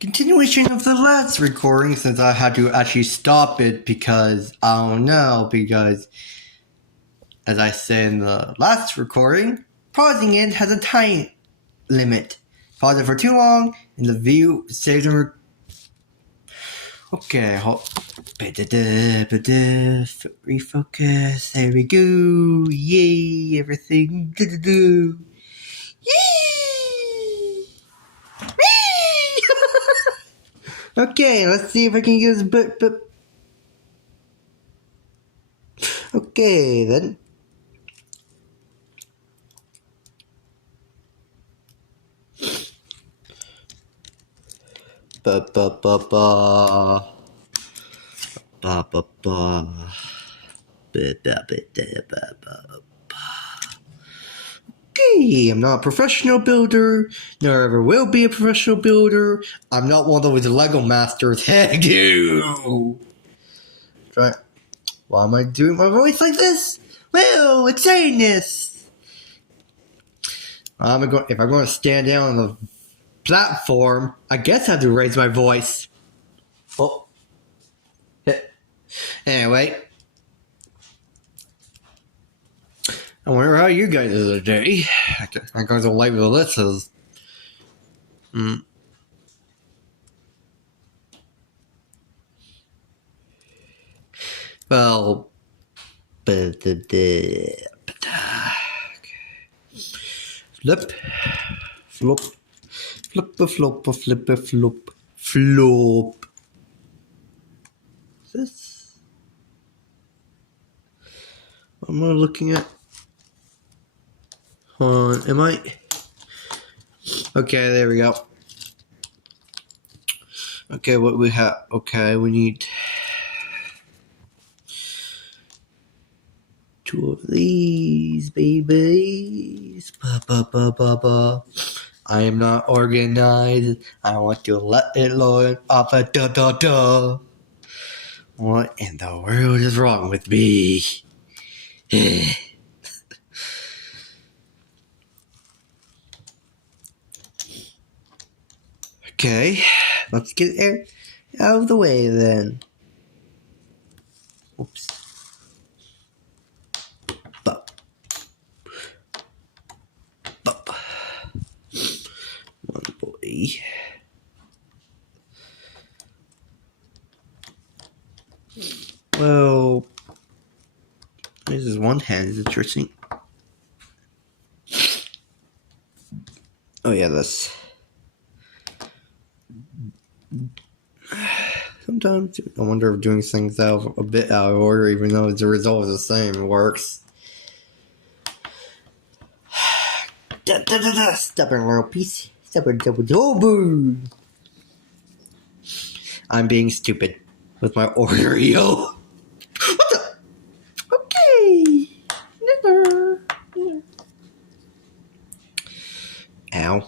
Continuation of the last recording, since I had to actually stop it because, I don't know, because, as I said in the last recording, pausing it has a time limit. Pause it for too long, and the view saves and okay, refocus, there we go, yay, everything, yay! Okay, let's see if I can get this but okay then. Okay, I'm not a professional builder, nor ever will be a professional builder. I'm not one of those Lego masters. Heck you! Right. Why am I doing my voice like this? Well, it's saying this. If I'm going to stand down on the platform, I guess I have to raise my voice. Oh. Anyway. I wonder how you guys are today. I'm going to label this as well, flip, flop, flop. This? What am I looking at? Am I? Okay, there we go. Okay, what we have? Okay, we need 2 of these babies. I am not organized. I want to let it learn off a da. What in the world is wrong with me? Okay, let's get it out of the way then. Oops. One boy. Well, this is one hand is interesting. Oh yeah, this. Sometimes I wonder if doing things out a bit out of order, even though the result is the same, works. Stubborn little piece. Stubborn double. I'm being stupid with my Oreo. What the? Okay. Never. Ow.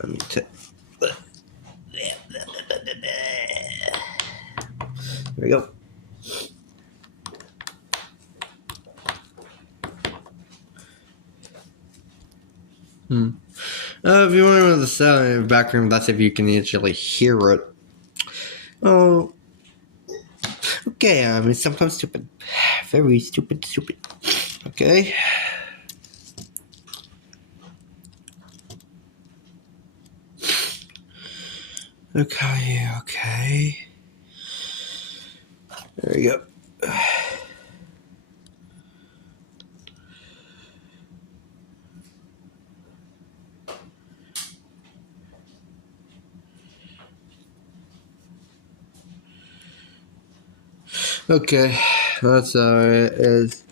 Let me take. There we go. If you want to know the sound in the background, that's if you can actually hear it. Oh. Okay, it's sometimes stupid. Very stupid. Okay. Okay. There we go. Okay, that's how it is.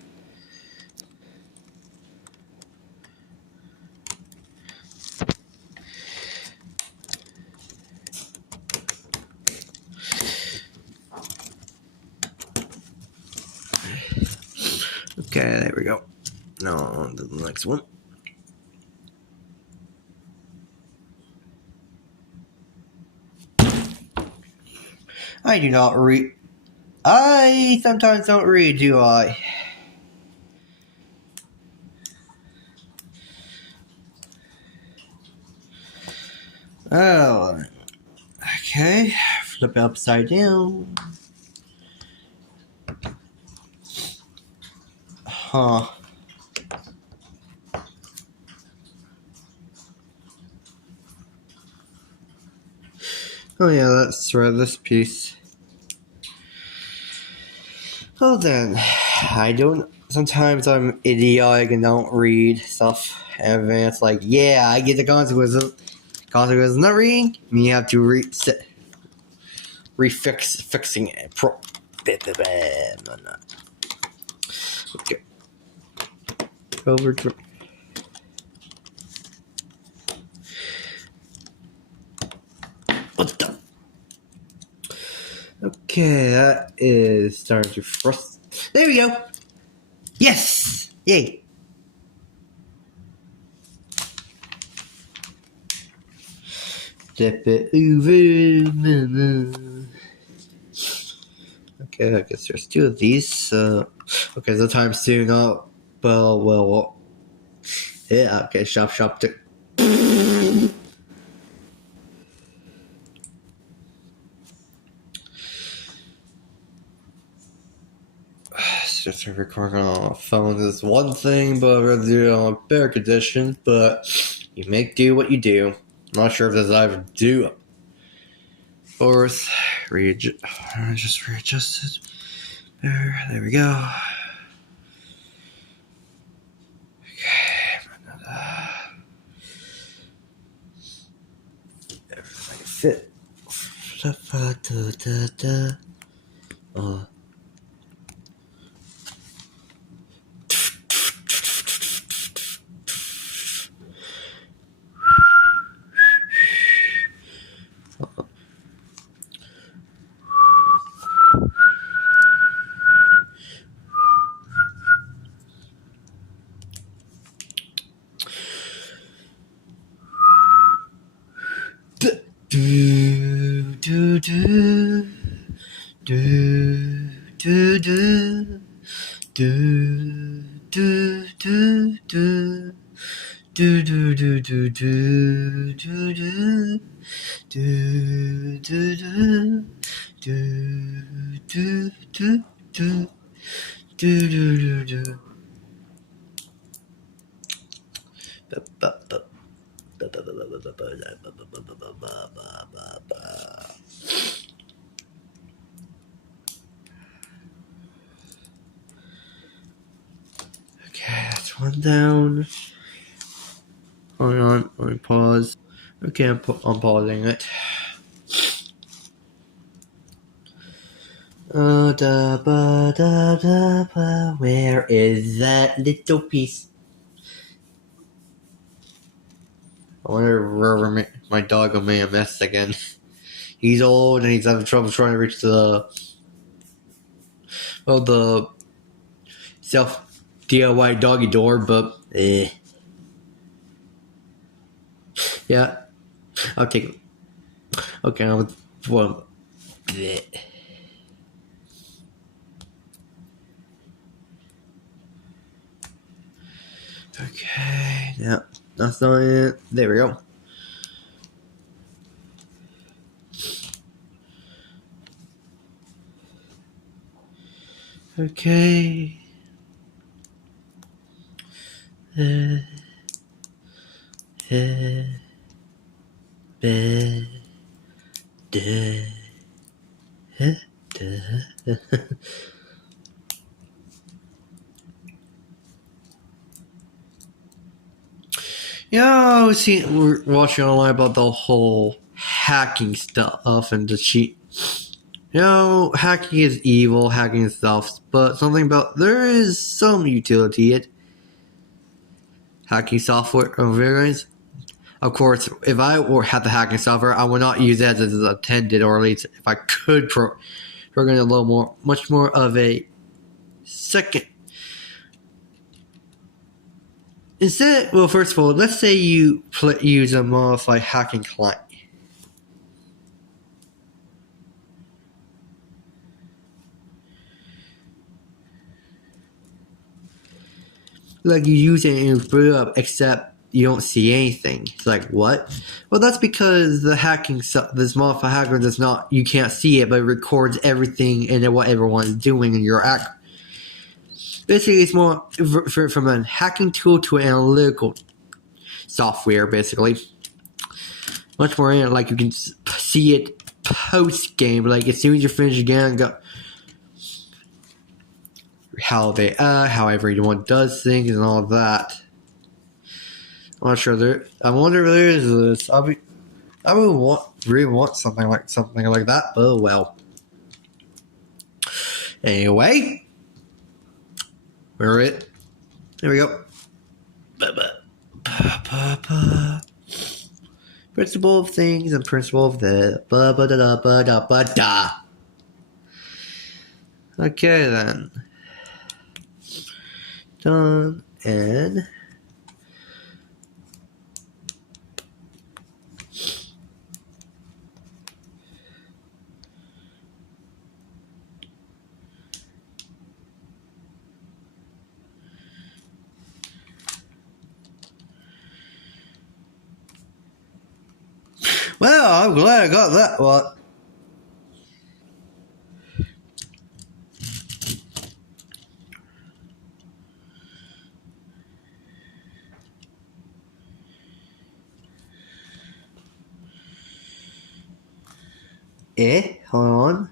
Okay, there we go. Now on to the next one. I do not read. I sometimes don't read, do I? Oh, okay. Flip it upside down. Huh. Oh yeah, let's thread this piece. Well then, I don't. Sometimes I'm idiotic and don't read stuff, and then it's like, yeah, I get the consequences. Consequences not reading. Me have to fixing it. Okay. Over to. What the? Okay, that is starting to frustrate. There we go. Yes! Yay! Flip it over. Okay, I guess there's two of these. Okay, the time's soon up. Well. Yeah, okay, shop. Just recording on a phone is one thing, but rather do it on a better condition. But you make do what you do. I'm not sure if this ever do. Fourth, just readjust it. There we go. Okay, everything fit. Okay, that's one down. Hold on, let me pause. Okay, I'm pausing it. Where is that little piece? I wonder where my dog may have messed again. He's old and he's having trouble trying to reach the self DIY doggy door, but yeah, I'll take it. Okay, I'll okay, yeah, that's not it. There we go. Okay. Yeah, we're watching online about the whole hacking stuff and the cheat. You know, hacking is evil, hacking is stuff, but something about there is some utility in hacking software or variants. Of course, if I had the hacking software, I would not use it as intended, or at least if I could program a little more, much more of a second. Instead, well, first of all, let's say you use a modified hacking client. like you use it and you boot up, except you don't see anything. It's like, what? Well, that's because the hacking, this modified hacker does not, you can't see it, but it records everything and what everyone's doing in your act. Basically, it's more from a hacking tool to an analytical software, basically. Much more in it, like you can see it post game, like as soon as you finish again, go how everyone does things and all of that. I'm not sure there. I wonder if there is this. I would really want something like that, but oh well. Anyway, we're it. There we go. Principle of things and principle of the da. Okay then. Done and well, I'm glad I got that one. Hold on.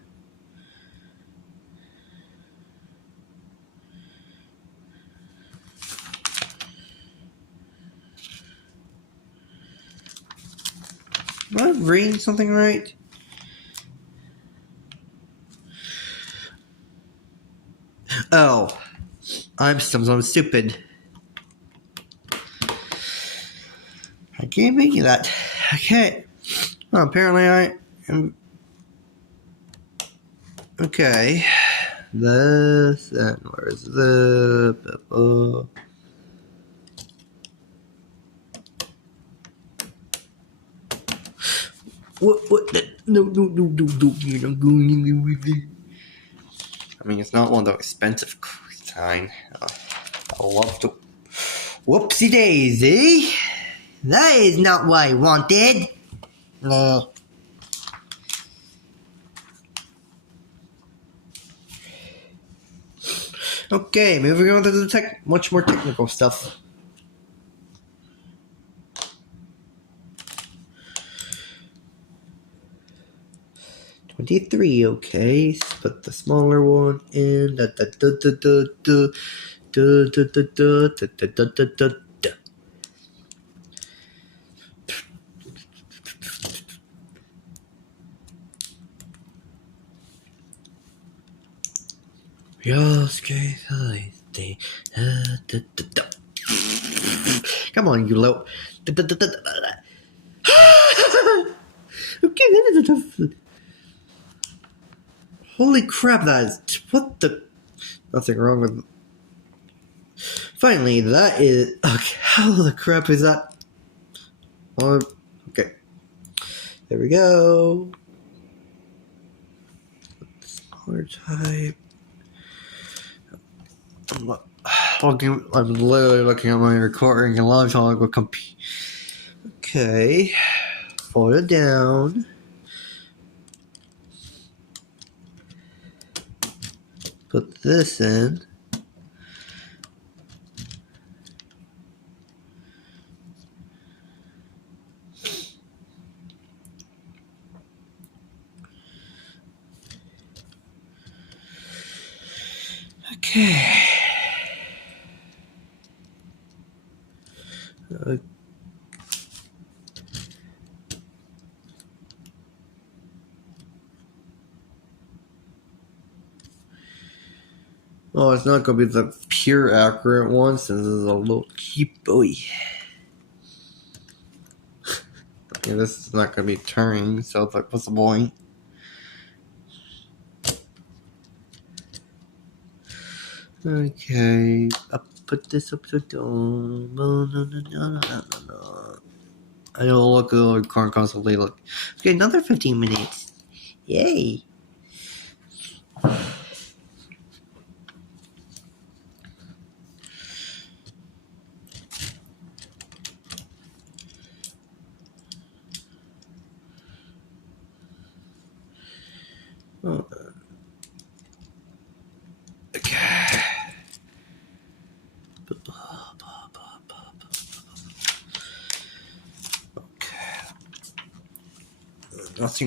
Am I reading something right? Oh, I'm stupid. I can't make that. Okay. Well, apparently I am. Okay. This and where's the what no you're not going anywhere with it. I mean, it's not one of the expensive kind. I love to. Whoopsie daisy. That is not what I wanted. No. Okay, moving on to the much more technical stuff. $23, okay. Put the smaller one in. Come on, you low. Okay, holy crap, that is. What the. Nothing wrong with. Finally, that is. Okay, how the crap is that? Okay. There we go. Smaller type. I'm literally looking at my recording and live talk with computer. Okay. Fold it down. Put this in. Okay. Oh, it's not going to be the pure accurate one since this is a little cheap boy. Yeah, this is not going to be turning, so it's like, what's the point? Okay, I'll put this upside down. No. I don't look a little corn constantly. Look. Okay, another 15 minutes. Yay. Okay. Okay. Nothing